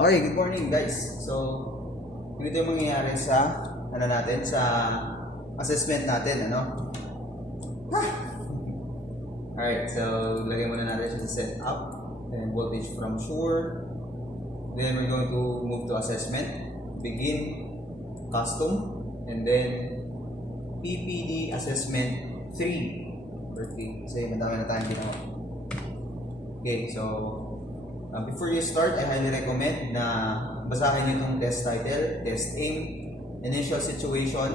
Okay, good morning guys. So, ganito yung mangyayari sa sa assessment natin, ano? Alright, so lagay muna natin siya sa setup, then voltage from sure. Then we're going to move to assessment, begin, custom, and then PPD assessment 3. Kasi madami na tayong ginawa. Okay, so before you start, I highly recommend na basahin nyo itong test title, test aim, initial situation,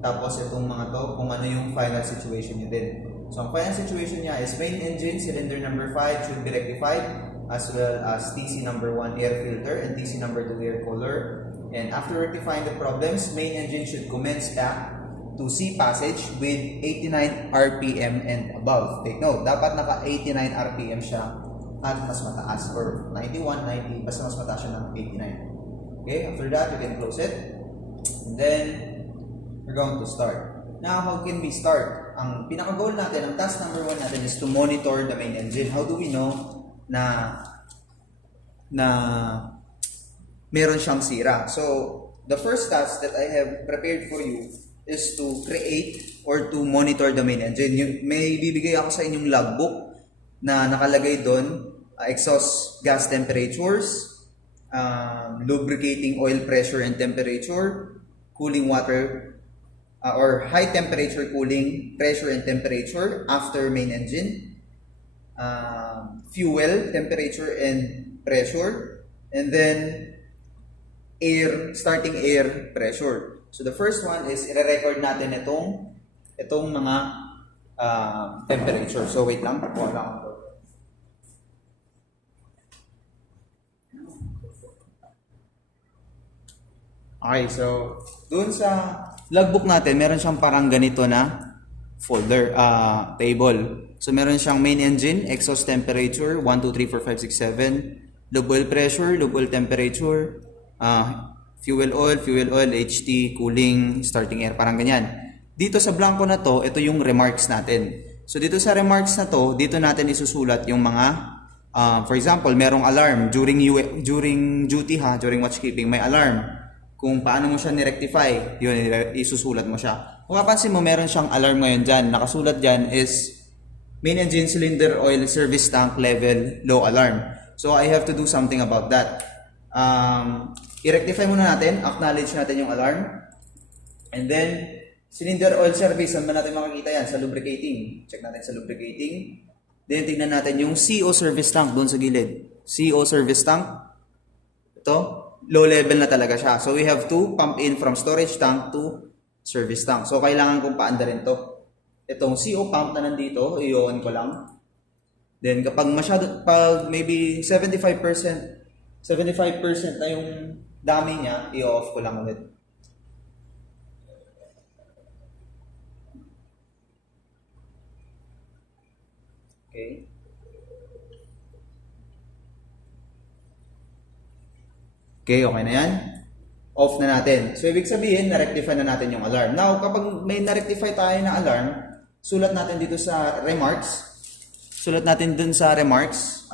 tapos itong mga to, kung ano yung final situation nyo din. So ang final situation niya is main engine, cylinder number 5 should be rectified, as well as TC number 1 air filter and TC number 2 air cooler. And after rectifying the problems, main engine should commence back to C passage with 89 RPM and above. Take note, dapat naka 89 RPM siya at mas mataas, or 91, 90, basta mas mataas siya ng 89. Okay, after that, you can close it. And then, we're going to start. Now, how can we start? Ang pinaka-goal natin, ang task number 1 natin is to monitor the main engine. How do we know na meron siyang sira? So, the first task that I have prepared for you is to create or to monitor the main engine. May bibigay ako sa inyong logbook na nakalagay doon, exhaust gas temperatures, lubricating oil pressure and temperature, cooling water, or high temperature cooling pressure and temperature after main engine, fuel temperature and pressure, and then starting air pressure. So the first one is i-record natin itong mga temperature. So wait lang, kuha lang ako. Okay, so doon sa logbook natin, meron siyang parang ganito na folder, table. So meron siyang main engine, exhaust temperature, 1, 2, 3, 4, 5, 6, 7, lube oil pressure, lube oil temperature, fuel oil, HT, cooling, starting air, parang ganyan. Dito sa blanco na to, ito yung remarks natin. So dito sa remarks na to, dito natin isusulat yung mga, for example, merong alarm during duty during watchkeeping, may alarm. Kung paano mo siya ni-rectify, yun, isusulat mo siya. Kung kapansin mo, meron siyang alarm ngayon dyan. Nakasulat dyan is main engine cylinder oil service tank level low alarm. So I have to do something about that. I-rectify muna natin, acknowledge natin yung alarm. And then, cylinder oil service, saan ba natin makikita yan? Sa lubricating. Check natin sa lubricating. Then, tignan natin yung CO service tank doon sa gilid. CO service tank. Ito. Low level na talaga siya. So, we have to pump in from storage tank to service tank. So, kailangan kong paandarin to. Itong CO pump na nandito, i-on ko lang. Then, kapag pag maybe 75% na yung dami niya, i-off ko lang ulit. Okay. Okay, okay na yan. Off na natin. So, ibig sabihin, na-rectify na natin yung alarm. Now, kapag may na-rectify tayo na alarm, sulat natin dito sa remarks. Sulat natin dun sa remarks,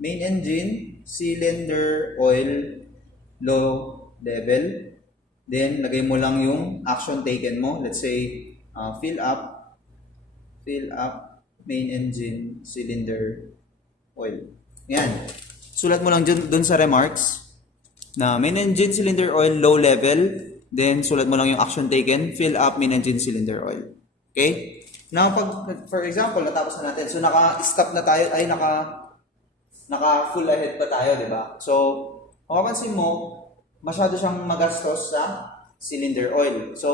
main engine, cylinder oil, low level. Then, lagay mo lang yung action taken mo. Let's say, fill up main engine, cylinder oil. Yan. Sulat mo lang dun sa remarks na main engine cylinder oil low level, then sulat mo lang yung action taken, fill up main engine cylinder oil. Okay? Now, for example, natapos na natin. So, naka-stop na tayo, naka-full ahead pa tayo, di ba? So, kung kapansin mo, masyado siyang magastos sa cylinder oil. So,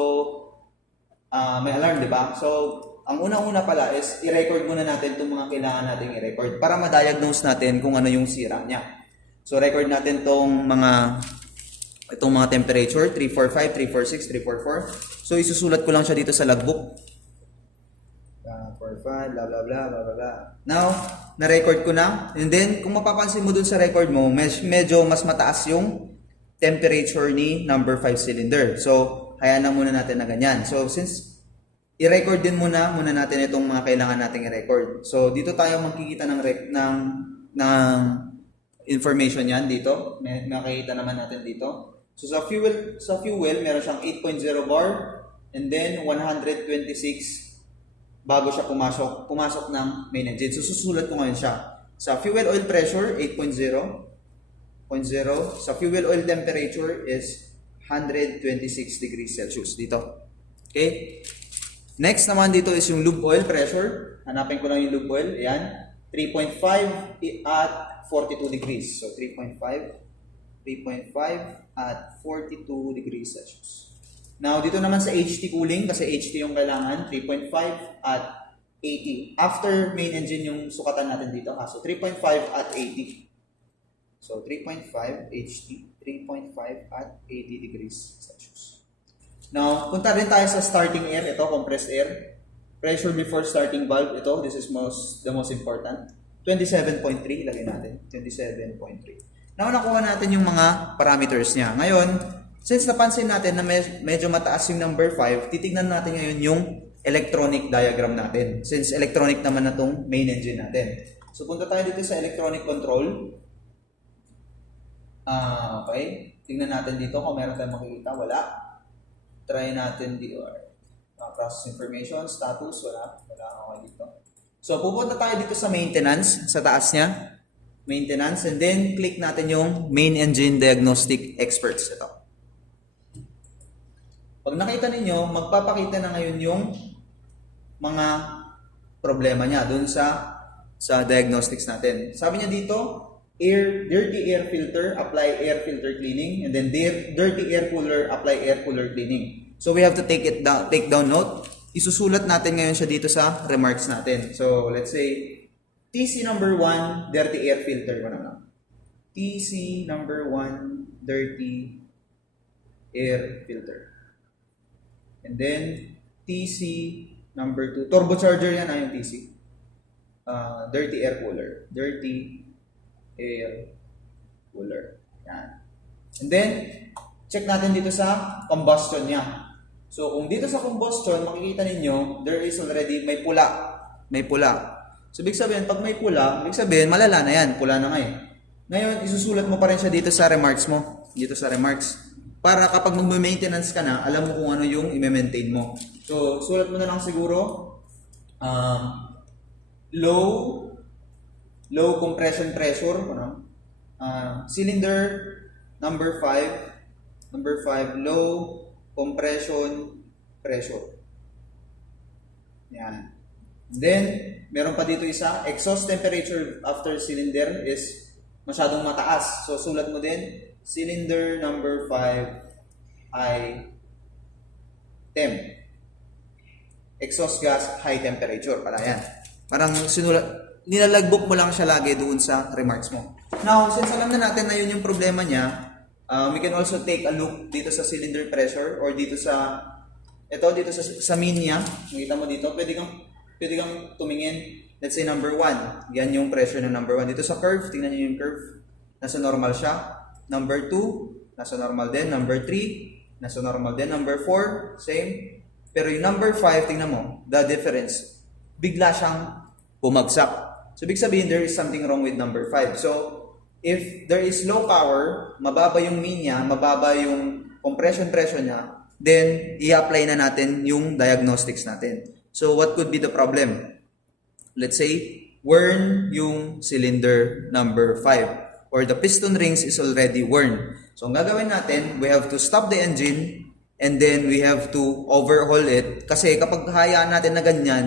may alarm, di ba? So, ang unang-una pala is, i-record muna natin itong mga kailangan nating i-record para ma-diagnose natin kung ano yung sira niya. So, record natin itong mga temperature, 345, 346, 344. So, isusulat ko lang siya dito sa logbook. 45, blah, blah, blah, blah, blah. Now, na-record ko na. And then, kung mapapansin mo dun sa record mo, medyo mas mataas yung temperature ni number 5 cylinder. So, hayaan na muna natin na ganyan. So, since i-record din muna natin itong mga kailangan nating i-record. So, dito tayo makikita ng information yan dito. May makikita naman natin dito. So sa fuel meron siyang 8.0 bar and then 126 bago siya pumasok ng main engine. So susulat ko ngayon siya. Sa fuel oil pressure 8.0. Sa fuel oil temperature is 126 degrees Celsius dito. Okay? Next naman dito is yung lube oil pressure. Hanapin ko lang yung lube oil. Ayan. 3.5 at 42 degrees. So 3.5 at 42 degrees Celsius. Now, dito naman sa HT cooling, kasi HT yung kailangan, 3.5 at 80. After main engine yung sukatan natin dito. So 3.5 at 80. So 3.5 HT, 3.5 at 80 degrees Celsius. Now, punta rin tayo sa starting air. Ito, compressed air. Pressure before starting valve. Ito, this is the most important. 27.3, lagay natin. 27.3. Now, nakuha natin yung mga parameters niya. Ngayon, since napansin natin na medyo mataas yung number 5, titignan natin ngayon yung electronic diagram natin. Since electronic naman na itong main engine natin. So, punta tayo dito sa electronic control. Okay. Tingnan natin dito kung meron tayong makikita. Wala. Try natin dito. Process information, status, wala. Wala ako dito. So, pupunta tayo dito sa maintenance, sa taas niya. Maintenance, and then click natin yung main engine diagnostic experts. Ito. Pag nakita ninyo, magpapakita na ngayon yung mga problema niya dun sa diagnostics natin. Sabi niya dito, dirty air filter, apply air filter cleaning, and then dirty air cooler, apply air cooler cleaning. So we have to take down note. Isusulat natin ngayon siya dito sa remarks natin. So let's say TC number 1, dirty air filter. TC number 1, dirty air filter. And then, TC number 2, turbocharger yan yung TC. Dirty air cooler. Dirty air cooler. Yan. And then, check natin dito sa combustion niya. So, kung dito sa combustion, makikita ninyo, there is already, may pula. May pula. So, ibig sabihin, pag may pula, ibig sabihin, malala na yan. Pula na nga eh. Ngayon, isusulat mo pa rin siya dito sa remarks mo. Dito sa remarks. Para kapag mag-maintenance ka na, alam mo kung ano yung i-maintain mo. So, sulat mo na lang siguro, low compression pressure, cylinder number 5, low compression pressure. Yan. Then, meron pa dito isa, exhaust temperature after cylinder is masyadong mataas. So, sulat mo din, cylinder number 5 ay temp. Exhaust gas, high temperature. Pala yan. Parang nilalagbok mo lang siya lagi doon sa remarks mo. Now, since alam na natin na yun yung problema niya, we can also take a look dito sa cylinder pressure or dito sa main niya. Nakita mo dito, pwede kang tumingin. Let's say number 1. Yan yung pressure ng number 1. Dito sa curve, tingnan niyo yung curve. Nasa normal siya. Number 2, nasa normal din. Number 3, nasa normal din. Number 4, same. Pero yung number 5, tingnan mo, the difference. Bigla siyang bumagsak. So, ibig sabihin, there is something wrong with number 5. So, if there is low power, mababa yung mean niya, mababa yung compression pressure niya, then, i-apply na natin yung diagnostics natin. So, what could be the problem? Let's say, worn yung cylinder number 5 or the piston rings is already worn. So, ang gagawin natin, we have to stop the engine and then we have to overhaul it kasi kapag hayaan natin na ganyan,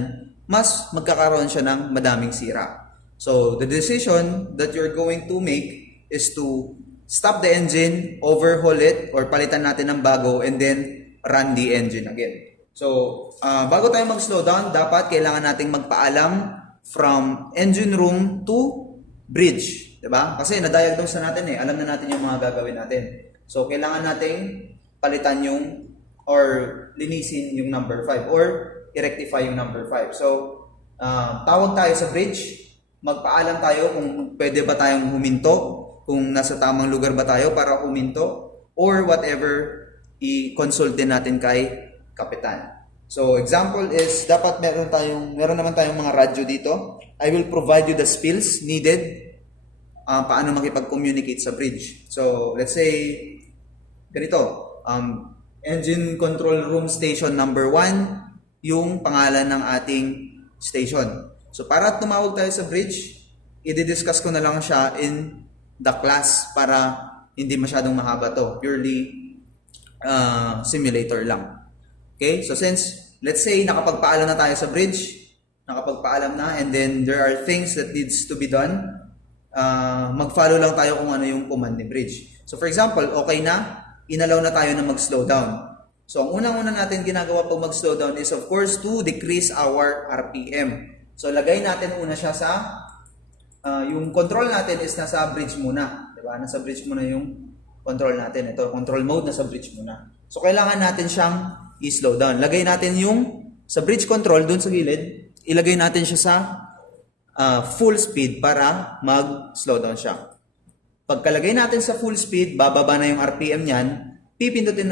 mas magkakaroon siya ng madaming sira. So, the decision that you're going to make is to stop the engine, overhaul it, or palitan natin ng bago and then run the engine again. So, bago tayo mag-slow down, dapat kailangan nating magpaalam from engine room to bridge. Diba? Kasi na-diagnose na natin eh. Alam na natin yung mga gagawin natin. So, kailangan nating palitan yung or linisin yung number 5 or i-rectify yung number 5. So, tawag tayo sa bridge. Magpaalam tayo kung pwede ba tayong huminto, kung nasa tamang lugar ba tayo para huminto, or whatever, i-consult din natin kay kapitan. So, example is, dapat meron naman tayong mga radyo dito. I will provide you the spills needed paano makipag-communicate sa bridge. So, let's say, ganito, engine control room station number 1, yung pangalan ng ating station. So, para tumawag tayo sa bridge, i-discuss ko na lang siya in the class para hindi masyadong mahaba to. Purely simulator lang. Okay? So, since, let's say, nakapagpaalam na tayo sa bridge, nakapagpaalam na, and then there are things that needs to be done, mag-follow lang tayo kung ano yung command ni bridge. So, for example, okay na, inalaw na tayo na mag-slow down. So, ang unang-una natin ginagawa pag mag-slow down is, of course, to decrease our RPM. So, lagay natin una siya sa, yung control natin is nasa bridge muna. Diba? Nasa bridge muna yung control natin. Ito, control mode, nasa bridge muna. So, kailangan natin siyang i-slow down. Lagay natin yung, sa bridge control, dun sa gilid, ilagay natin siya sa full speed para mag-slow down siya. Pagkalagay natin sa full speed, bababa na yung RPM niyan, pipindutin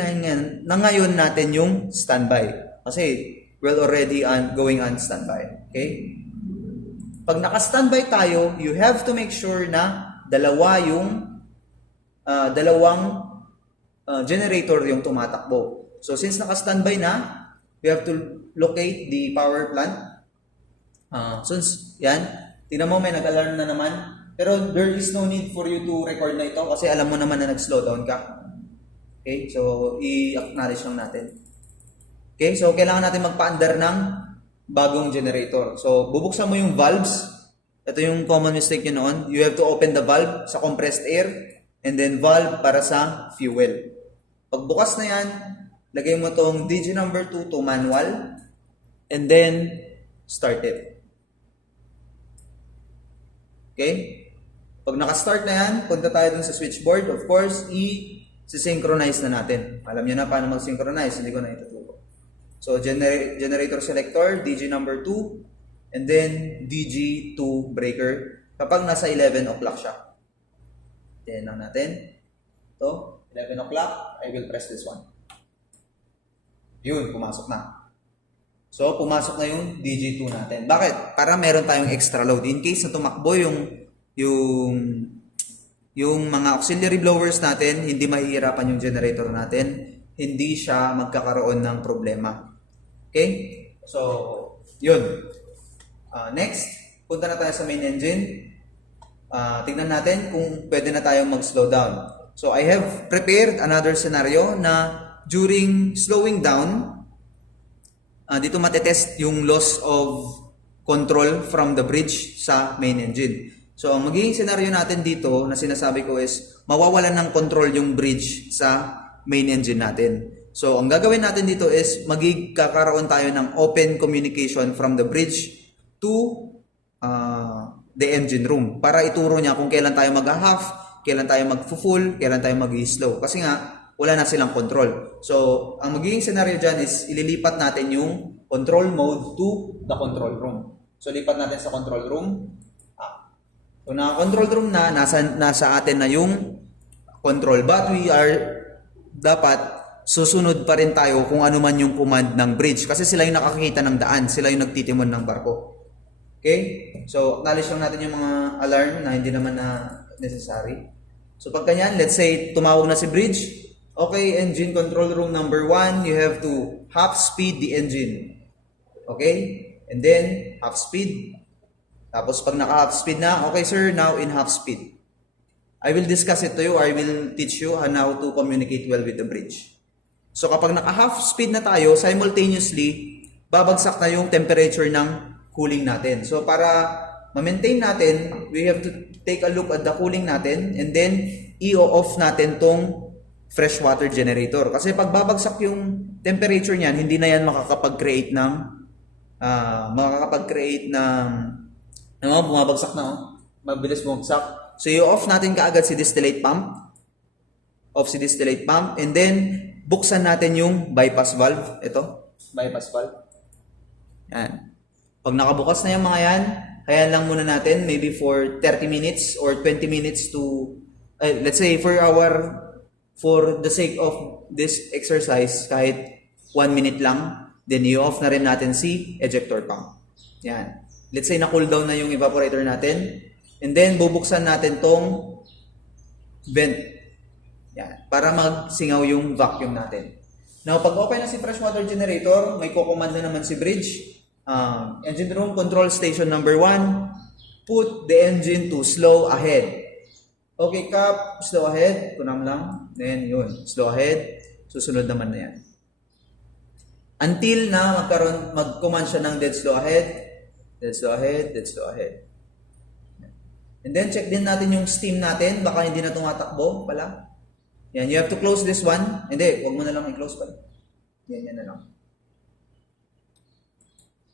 na ngayon natin yung standby. Kasi we're already going on standby. Okay? Pag naka-standby tayo, you have to make sure na dalawang generator yung tumatakbo. So since naka-standby na, we have to locate the power plant. Since yan, tingnan mo may nag-alarm na naman. Pero there is no need for you to record na ito kasi alam mo naman na nag-slow down ka. Okay, so i-acknowledge lang natin. Okay, so kailangan natin magpa-under ng bagong generator. So bubuksan mo yung valves. Ito yung common mistake nyo noon. You have to open the valve sa compressed air and then valve para sa fuel. Pagbukas na yan, lagay mo tong DG number 2 to manual and then start it. Okay? Pag naka-start na yan, punta tayo dun sa switchboard. Of course, i-synchronize na natin. Alam nyo na paano mag-synchronize. Hindi ko na ituturo. So, generator selector, DG number 2, and then DG2 breaker kapag nasa 11 o'clock siya. Then lang natin. Ito, 11 o'clock. I will press this one. Yun, pumasok na. So, pumasok na yung DG2 natin. Bakit? Para meron tayong extra load. In case na tumakbo yung mga auxiliary blowers natin, hindi mahihirapan yung generator natin, hindi siya magkakaroon ng problema. Okay? So, yun. Next, punta na tayo sa main engine. Tignan natin kung pwede na tayong mag-slow down. So, I have prepared another scenario na during slowing down, dito matetest yung loss of control from the bridge sa main engine. So, ang magiging scenario natin dito na sinasabi ko is mawawalan ng control yung bridge sa main engine natin. So, ang gagawin natin dito is magkakaroon tayo ng open communication from the bridge to the engine room para ituro niya kung kailan tayo mag-half, kailan tayo mag-full, kailan tayo mag-slow. Kasi nga, wala na silang control. So, ang magiging scenario dyan is ililipat natin yung control mode to the control room. So, lipat natin sa control room. So, naka-control room na, nasa atin na yung control. But we are dapat susunod pa rin tayo kung ano man yung command ng bridge. Kasi sila yung nakakita ng daan. Sila yung nagtitimon ng barko. Okay? So, acknowledge lang natin yung mga alarm na hindi naman na necessary. So, pag kanyan, let's say, tumawag na si bridge. Okay, engine control room number 1, you have to half speed the engine. Okay? And then, half speed. Tapos pag naka-half speed na, okay sir, now in half speed. I will discuss it to you, I will teach you on how to communicate well with the bridge. So kapag naka-half speed na tayo, simultaneously, babagsak na yung temperature ng cooling natin. So para ma-maintain natin, we have to take a look at the cooling natin and then i-off natin tong freshwater generator. Kasi pag babagsak yung temperature niyan, hindi na yan makakapag-create ng bumabagsak na, mabilis bumagsak. So, i-off natin kaagad si distillate pump. Off si distillate pump. And then, buksan natin yung bypass valve. Ito, bypass valve. Yan. Pag nakabukas na yung mga yan, kaya lang muna natin, maybe for 30 minutes or 20 minutes to, let's say, for the sake of this exercise, kahit 1 minute lang, then i-off na rin natin si ejector pump. Yan. Let's say na-cool down na yung evaporator natin. And then, bubuksan natin tong vent. Yan. Para magsingaw yung vacuum natin. Now, pag okay na si freshwater generator, may kukomanda naman si bridge. Engine room control station number 1. Put the engine to slow ahead. Okay, Cap, slow ahead. Kunam lang. Then, yun. Slow ahead. Susunod naman na yan. Until na mag-command siya ng dead slow ahead. Dead slow ahead. Dead slow ahead. And then, check din natin yung steam natin. Baka hindi na tumatakbo pala. Yan, you have to close this one. Hindi, huwag mo na lang i-close pala. Yan na lang.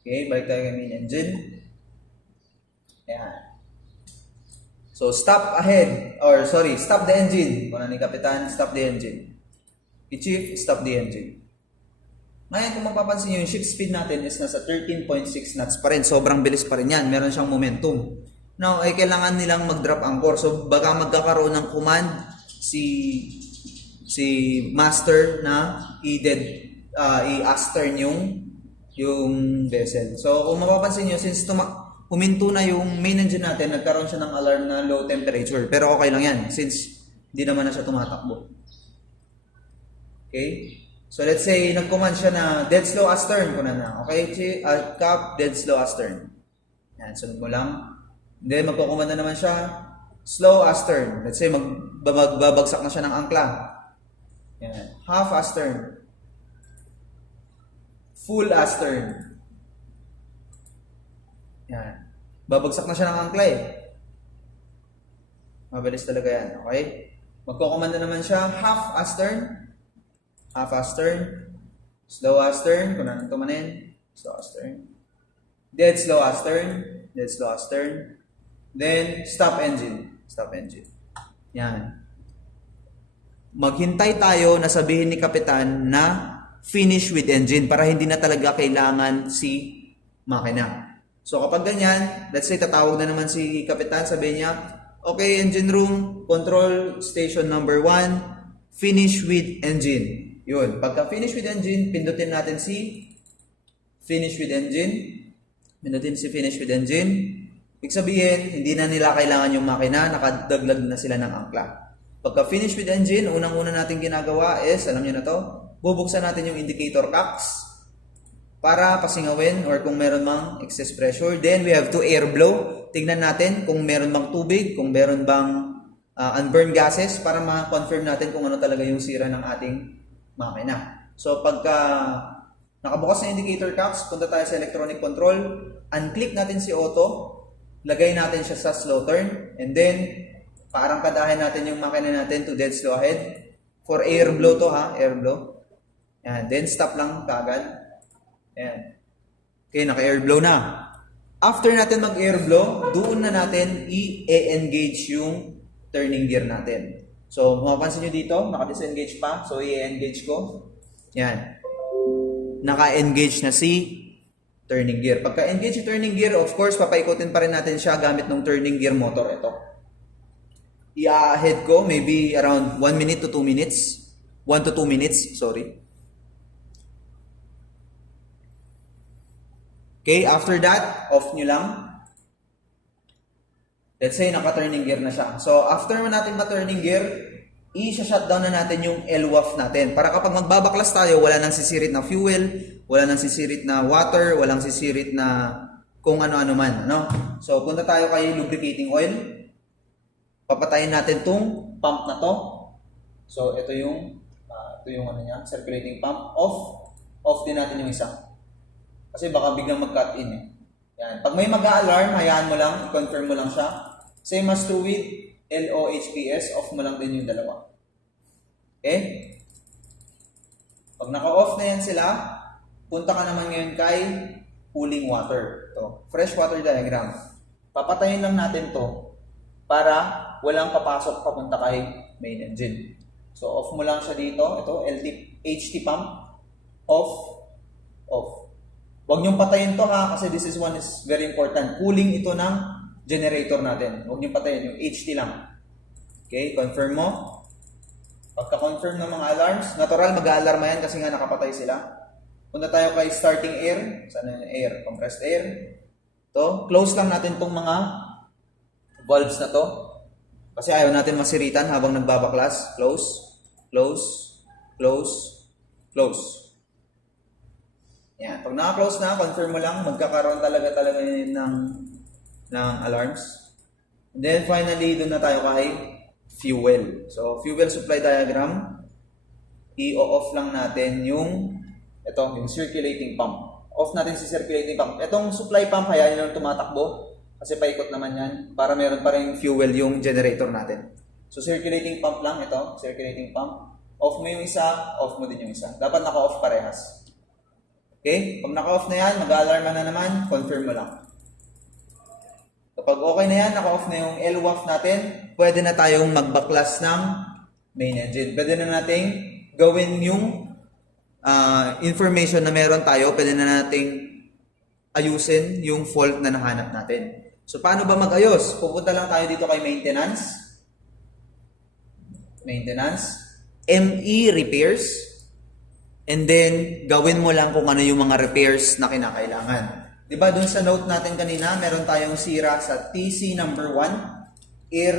Okay, balik tayo kay main engine. Yan. So, stop ahead. Stop the engine. Kung ni Kapitan, stop the engine. I-Chief, stop the engine. Ngayon, kung mapapansin nyo, yung shift speed natin is nasa 13.6 knots pa rin. Sobrang bilis pa rin yan. Meron siyang momentum. Now, ay kailangan nilang mag-drop anchor. So, baka magkakaroon ng command si master na i-astern yung vessel. So, kung mapapansin nyo, since huminto na yung main engine natin, nagkaroon siya ng alarm na low temperature. Pero okay lang yan, since hindi naman na siya tumatakbo. Okay? So, let's say, nag-command siya na dead slow astern. Okay? Cap, dead slow astern. Yan, sunod mo lang. Then, magkukumanda naman siya, slow astern. Let's say, magbabagsak na siya ng angkla. Yan. Half astern. Full astern. Yan. Babagsak na siya ng angkla eh. Mabilis talaga yan. Okay? Magkukumanda naman siya, half astern. Half astern. Slow astern. Kung ano tumanin. Slow astern. Dead slow astern. Dead slow astern. Then, stop engine. Stop engine. Yan. Maghintay tayo na sabihin ni Kapitan na finish with engine para hindi na talaga kailangan si makina. So, kapag ganyan, let's say tatawag na naman si Kapitan, sabihin niya, okay, engine room, control station number 1, finish with engine. Yun. Pagka finish with engine, pindutin natin si finish with engine. Pindutin si finish with engine. Ibig sabihin, hindi na nila kailangan yung makina, nakadaglag na sila ng angkla. Pagka finish with engine, unang-una natin ginagawa is, alam niyo na to, bubuksan natin yung indicator cocks para pasingawin or kung meron mang excess pressure. Then we have to air blow. Tignan natin kung meron bang tubig, kung meron bang unburned gases para ma-confirm natin kung ano talaga yung sira ng ating makina. So pagka nakabukas na indicator cocks, punta tayo sa electronic control, unclick natin si auto, lagay natin siya sa slow turn, and then parang kadahin natin yung makina natin to dead slow ahead. For air blow to ha, air blow. Yan, then stop lang kagad. Yan. Okay, naka-air blow na. After natin mag-air blow, doon na natin i-engage yung turning gear natin. So, mapapansin nyo dito, naka-disengage pa. So, i-engage ko. Yan. Naka-engage na si turning gear. Pagka-engage si turning gear, of course, papaikutin pa rin natin siya gamit ng turning gear motor. Ito. I-ahead ko, maybe around 1 minute to 2 minutes. 1 to 2 minutes, sorry. Okay, after that, off nyo lang. Let's say, naka-turning gear na siya. So, after natin ma-turning gear, i-shutdown na natin yung LWAF natin. Para kapag magbabaklas tayo, wala nang sisirit na fuel, wala nang sisirit na water, walang sisirit na kung ano-ano man. Ano? So, punta tayo kay lubricating oil. Papatayin natin tong pump na to. So, ito yung ano niya, circulating pump. Off din natin yung isa. Kasi baka biglang mag-cut in eh. Yan. Pag may mag-a-alarm, hayaan mo lang, i-confirm mo lang siya. Same as to with LOHPS, off mo lang din yung dalawa. Okay? Pag naka-off na yan sila, punta ka naman ngayon kay cooling water. Ito, fresh water diagram. Papatayin lang natin to para walang papasok papunta kay main engine. So, off mo lang siya dito. Ito, HT pump. Off. Huwag niyong patayin to ha, kasi this is one is very important. Cooling ito ng generator natin. Huwag niyong patayin, yung HT lang. Okay, confirm mo. Pagka-confirm ng mga alarms, natural mag-a-alarma yan kasi nga nakapatay sila. Punta tayo kay starting air. Sana yung air? Compressed air. Ito, close lang natin itong mga valves na to. Kasi ayaw natin masiritan habang nagbabaklas. Close, close, close, close. Yan. Pag naka-close na, confirm mo lang, magkakaroon talaga yun ng alarms. And then finally, doon na tayo kay fuel. So, fuel supply diagram, i-off lang natin yung circulating pump. Off natin si circulating pump. Itong supply pump, hayaan nyo lang tumatakbo. Kasi paikot naman yan para meron pa rin fuel yung generator natin. So, circulating pump lang ito. Circulating pump. Off mo yung isa, off mo din yung isa. Dapat naka-off parehas. Okay? Pag naka-off na yan, mag-alarm na naman, confirm mo lang. Kapag okay na yan, naka-off na yung LWAF natin, pwede na tayong magbaklas ng main engine. Pwede na nating gawin yung information na meron tayo, pwede na nating ayusin yung fault na nahanap natin. So, paano ba mag-ayos? Pupunta lang tayo dito kay maintenance. Maintenance. ME repairs. And then, gawin mo lang kung ano yung mga repairs na kinakailangan. Diba, dun sa note natin kanina, meron tayong sira sa TC number 1, air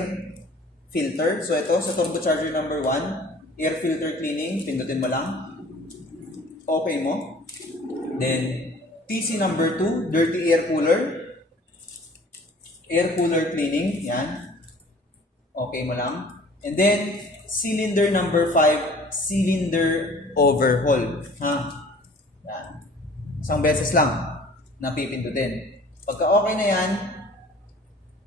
filter. So, ito, sa turbocharger number 1, air filter cleaning. Pindutin mo lang. Okay mo. Then, TC number 2, dirty air cooler. Air cooler cleaning. Yan. Okay mo lang. And then, cylinder number 5, cylinder overhaul. Ha? Yan. Isang beses lang na pipindutin. Pagka okay na yan,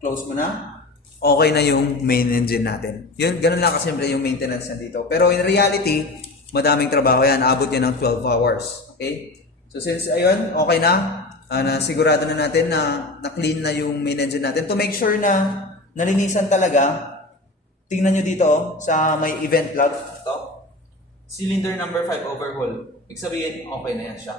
close mo na. Okay na yung main engine natin. Yun, ganun lang kasimple yung maintenance nandito. Pero in reality, madaming trabaho yan. Abot yan ng 12 hours. Okay? So since ayun, okay na. Sigurado na natin na na-clean na yung main engine natin. To make sure na nalinisan talaga, tingnan nyo dito sa may event log. Ito. Cylinder number 5 overhaul. Ibig sabihin, okay na yan siya.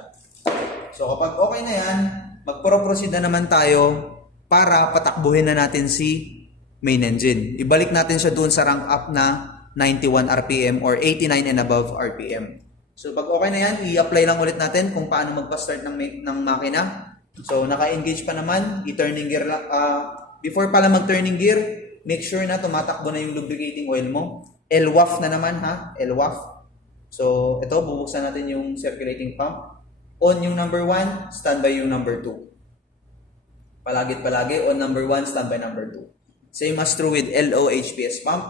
So kapag okay na yan, magpro-proceed na naman tayo para patakbuhin na natin si main engine. Ibalik natin siya doon sa rank up na 91 RPM or 89 and above RPM. So pag okay na yan, i-apply lang ulit natin kung paano magpa-start ng makina. So naka-engage pa naman, i-turning gear lang. Before pala mag-turning gear, make sure na tumatakbo na yung lubricating oil mo. LWAF na naman ha, LWAF. So ito, bubuksan natin yung circulating pump. On yung number 1, standby yung number 2. Palagi, on number 1, standby number 2. Same as true with LOHPS pump.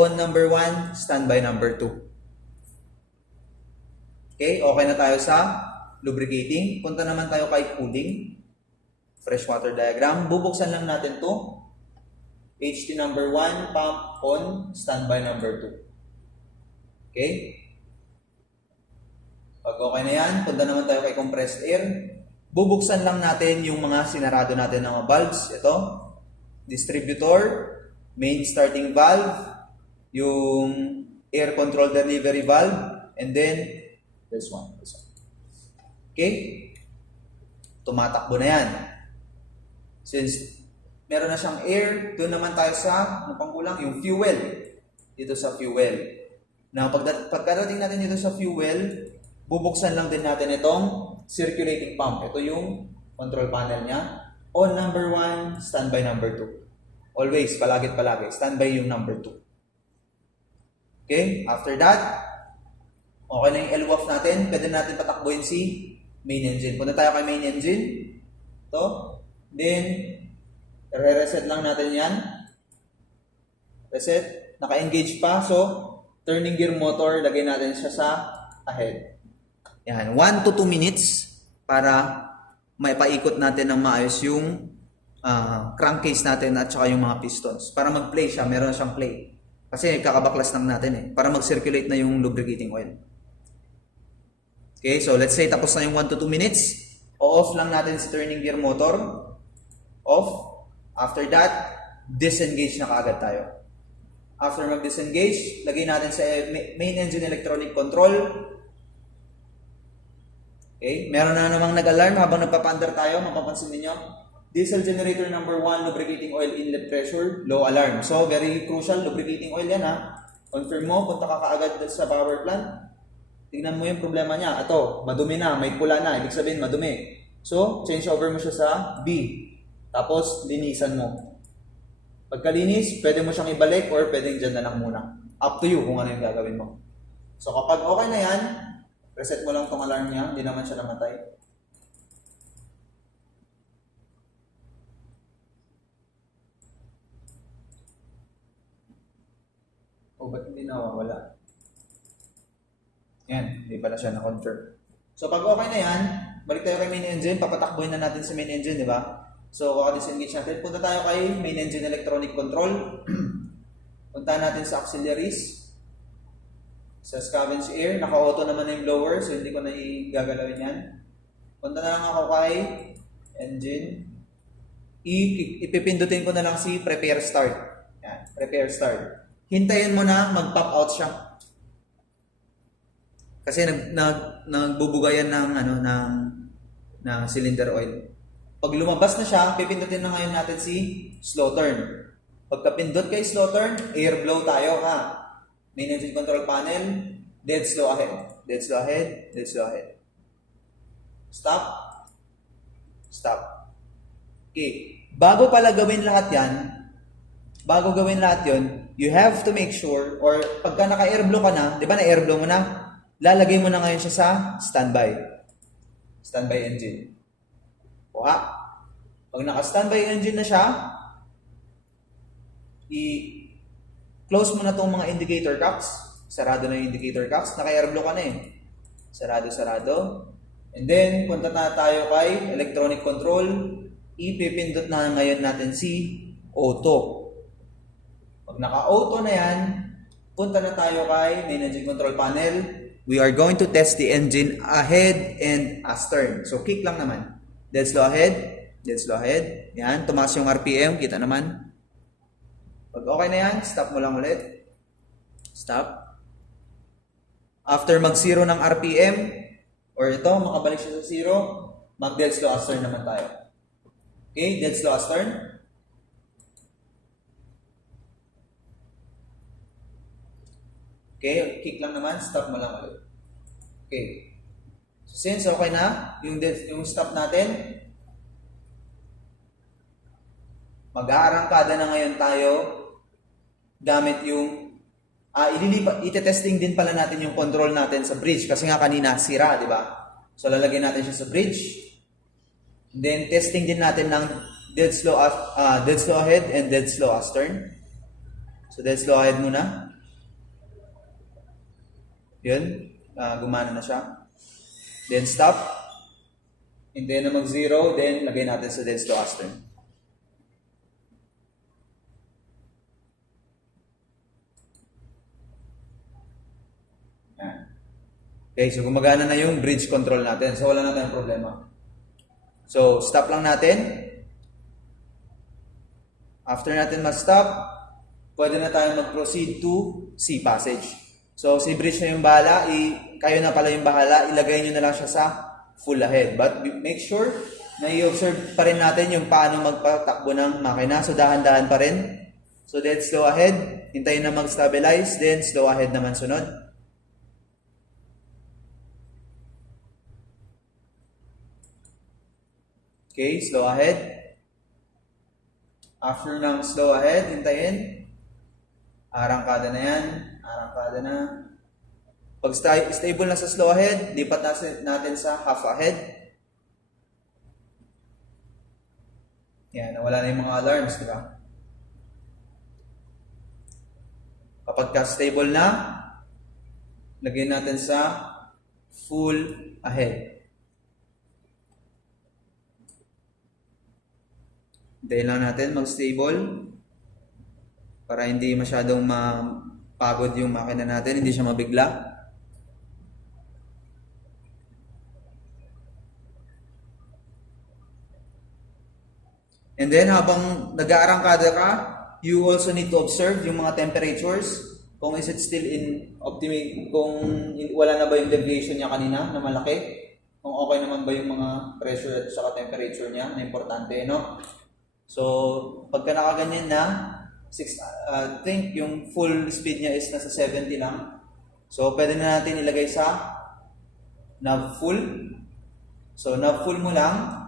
On number 1, standby number 2. Okay, okay na tayo sa lubricating. Punta naman tayo kay cooling. Fresh water diagram. Bubuksan lang natin to. HT number 1, pump on, standby number 2. Okay? Pag okay na yan, punta naman tayo kay compressed air. Bubuksan lang natin yung mga sinarado natin ng mga valves. Ito, distributor, main starting valve, yung air control delivery valve, and then this one. Okay? Tumatakbo na yan. Since meron na siyang air, doon naman tayo sa, ano pang kulang? Yung fuel. Dito sa fuel. Now, pagkarating natin dito sa fuel, bubuksan lang din natin itong circulating pump. Ito yung control panel niya. On number 1, standby number 2. Always, palagi. Standby yung number 2. Okay? After that, okay na yung LWAF natin. Pwede natin patakbuhin si main engine. Punta tayo kay main engine. Ito. Then, re-reset lang natin yan. Reset. Naka-engage pa. So, turning gear motor, lagay natin siya sa ahead. Yan. 1 to 2 minutes para maipaikot natin ng maayos yung crankcase natin at saka yung mga pistons. Para mag-play siya, meron siyang play. Kasi kakabaklas lang natin eh. Para mag-circulate na yung lubricating oil. Okay, so let's say tapos na yung 1 to 2 minutes. O-off lang natin si turning gear motor. Off. After that, disengage na kaagad tayo. After mag-disengage, lagay natin sa main engine electronic control. Okay, meron na namang nag-alarm habang nagpapaandar tayo. Mapapansin niyo, diesel generator number 1, lubricating oil inlet pressure, low alarm. So, very crucial, lubricating oil yan ha. Confirm mo, punta ka kaagad sa power plant. Tingnan mo yung problema niya. Ito, madumi na, may pula na. Ibig sabihin, madumi. So, change over mo siya sa B. Tapos, linisan mo. Pagkalinis, pwede mo siyang ibalik or pwedeng dyan na lang muna. Up to you kung ano yung gagawin mo. So kapag okay na yan, reset mo lang tong alarm niya, hindi naman siya namatay. O ba't hindi nawawala? Yan, hindi pala siya na-confirm. So pag okay na yan, balik tayo kay main engine, papatakbuhin na natin sa main engine, di ba? So disengage natin. Punta tayo kay main engine electronic control. Punta natin sa auxiliaries. Sa scavenge air, naka-auto naman na yung blower, so hindi ko na igagalawin yan. Punta na lang ako kay engine. Ipipindutin ko na lang si prepare start. Yan, prepare start. Hintayin mo na mag-pop out siya. Kasi nagbubugayan ng cylinder oil. Pag lumabas na siya, pipindutin na ngayon natin si slow turn. Pagka-pindot kay slow turn, air blow tayo ha. Main engine control panel, dead slow ahead. Dead slow ahead, dead slow ahead. Stop. Stop. Okay. Bago pala gawin lahat yan, you have to make sure, or pagka naka-airblow ka na, di ba na-airblow mo na, lalagay mo na ngayon siya sa standby. Standby engine. Kuha. Pag naka-standby engine na siya, i-close mo na itong mga indicator cocks. Sarado na yung indicator cocks. Naka-airblow ka na eh. Sarado. And then, punta na tayo kay electronic control. Ipipindot na ngayon natin si auto. Pag naka-auto na yan, punta na tayo kay main engine control panel. We are going to test the engine ahead and astern. So, kick lang naman. Dead slow ahead. Dead slow ahead. Yan, tumaas yung RPM. Kita naman. Pag okay na yan, stop mo lang ulit. Stop. After mag-zero ng RPM, or ito, makabalik siya sa zero, mag-dead slow astern naman tayo. Okay, dead slow astern. Okay, kick lang naman, stop mo lang ulit. Okay. So, since okay na, yung stop natin, mag-aarangkada na ngayon tayo gamit yung ite-testing din pala natin yung control natin sa bridge kasi nga kanina sira, di ba? So lalagyan natin siya sa bridge. Then testing din natin ng dead slow ahead and dead slow astern. So dead slow ahead muna. Yun, gumana na siya. Then stop. Hintayin na mag-zero, then lagay natin sa dead slow astern. Okay, so gumagana na yung bridge control natin. So wala na tayong problema. So stop lang natin. After natin mag-stop, pwede na tayo mag-proceed to C passage. So si bridge na yung bahala, kayo na pala yung bahala, ilagay nyo na lang siya sa full ahead. But make sure na i-observe pa rin natin yung paano magpatakbo ng makina. So dahan-dahan pa rin. So then slow ahead, hintayin na mag-stabilize, then slow ahead naman sunod. Okay, slow ahead. After ng slow ahead, hintayin. Arangkada na yan. Arangkada na. Pag stable na sa slow ahead, lipat natin sa half ahead. Yan, nawala na yung mga alarms, di ba? Kapag stable na, lagyan natin sa full ahead. Dahil lang natin mag-stable para hindi masyadong mapagod yung makina natin, hindi siya mabigla. And then habang nag-aarangkada ka, you also need to observe yung mga temperatures. Kung is it still in optimum, kung wala na ba yung deviation niya kanina na malaki, kung okay naman ba yung mga pressure at saka temperature niya na importante, no? So, pagka nakaganyan na, think yung full speed niya is nasa 70 lang. So, pwede na natin ilagay sa nav full. So, nav full mo lang.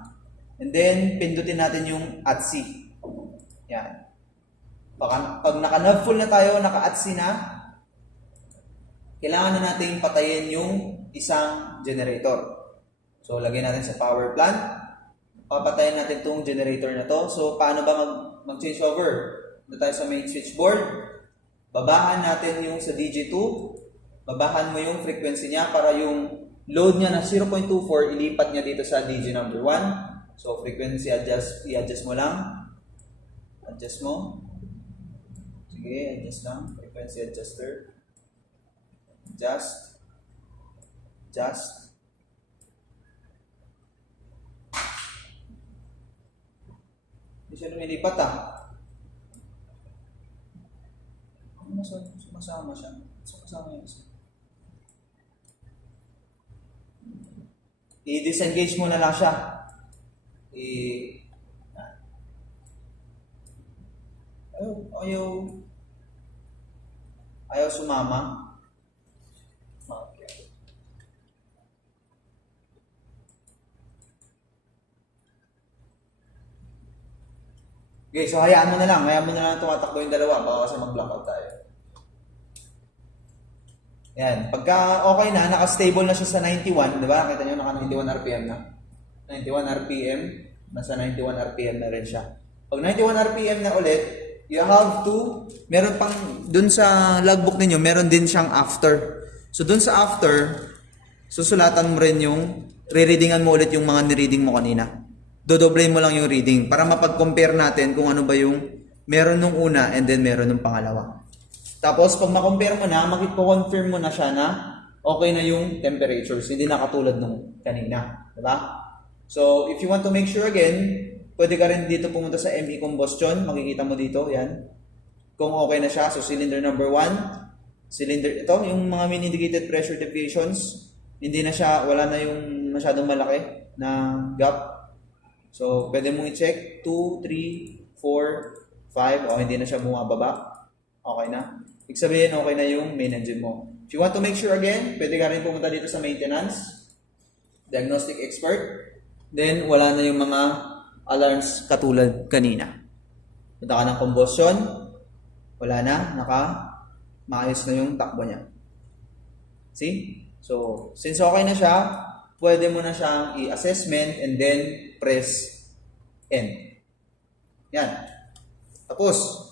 And then, pindutin natin yung at C. Yan. Pag naka-nav full na tayo, naka-ATSI na, kailangan na natin patayin yung isang generator. So, lagyan natin sa power plant. Papatayin natin itong generator na to. So, paano ba mag-change over? Doon tayo sa main switchboard. Babahan natin yung sa DG2. Babahan mo yung frequency niya para yung load niya na 0.24, ilipat niya dito sa DG number 1. So, frequency i-adjust mo lang. Adjust mo. Sige, adjust lang. Frequency adjuster. Adjust. Hindi siya lumilipat Sumasama siya. Sumasama yun. I-disengage mo na lang siya. Ayaw sumama. Okay. Okay, so hayaan mo na lang tumatakbo yung dalawa baka kasi mag-blackout tayo. Yan, pagka okay na, naka-stable na siya sa 91, di ba? Nakita nyo, naka-91 RPM na. 91 RPM, nasa 91 RPM na rin siya. Pag 91 RPM na ulit, you have to, meron pang, dun sa logbook ninyo, meron din siyang after. So dun sa after, susulatan mo rin yung, re-readingan mo ulit yung mga ni-reading mo kanina. Dodoblein mo lang yung reading para mapag-compare natin kung ano ba yung meron nung una and then meron nung pangalawa. Tapos pag ma-compare mo na, makipag-confirm mo na siya na okay na yung temperatures, hindi na katulad nung kanina. Diba? So, if you want to make sure again, pwede ka rin dito pumunta sa ME combustion. Makikita mo dito, yan. Kung okay na siya, so cylinder number 1, cylinder, ito, yung mga min-indicated pressure deviations, hindi na siya, wala na yung masyadong malaki na gap. So, pwede mong i-check, 2, 3, 4, 5, hindi na siya bumababa. Okay na. Ibig sabihin, okay na yung main engine mo. If you want to make sure again, pwede ka rin pumunta dito sa maintenance, diagnostic expert, then wala na yung mga alarms katulad kanina. Punta ka ng combustion, wala na, maayos na yung takbo niya. See? So, since okay na siya, pwede mo na siyang i-assessment and then press end. Yan. Tapos,